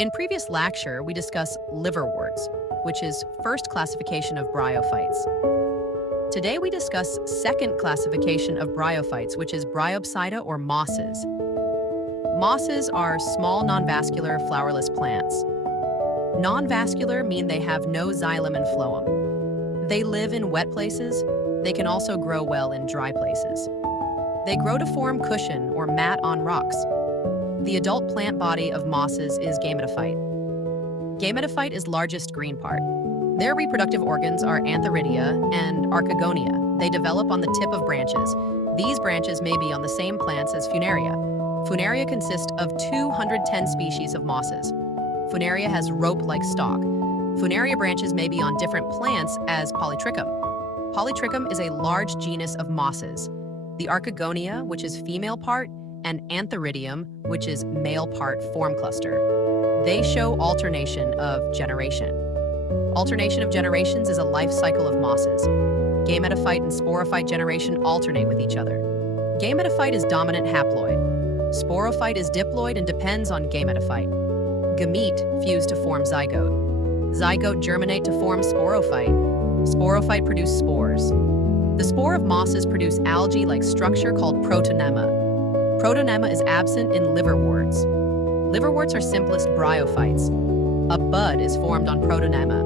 In previous lecture, we discussed liverworts, which is first classification of bryophytes. Today we discuss second classification of bryophytes, which is Bryopsida or mosses. Mosses are small non-vascular flowerless plants. Non-vascular mean they have no xylem and phloem. They live in wet places. They can also grow well in dry places. They grow to form cushion or mat on rocks. The adult plant body of mosses is gametophyte. Gametophyte is largest green part. Their reproductive organs are antheridia and archegonia. They develop on the tip of branches. These branches may be on the same plants as funaria. Funaria consists of 210 species of mosses. Funaria has rope-like stalk. Funaria branches may be on different plants as Polytrichum. Polytrichum is a large genus of mosses. The archegonia, which is female part, and antheridium, which is male part form cluster. They show alternation of generation. Alternation of generations is a life cycle of mosses. Gametophyte and sporophyte generation alternate with each other. Gametophyte is dominant haploid. Sporophyte is diploid and depends on gametophyte. Gamete fuse to form zygote. Zygote germinate to form sporophyte. Sporophyte produce spores. The spore of mosses produce algae-like structure called protonema. Protonema is absent in liverworts. Liverworts are simplest bryophytes. A bud is formed on protonema.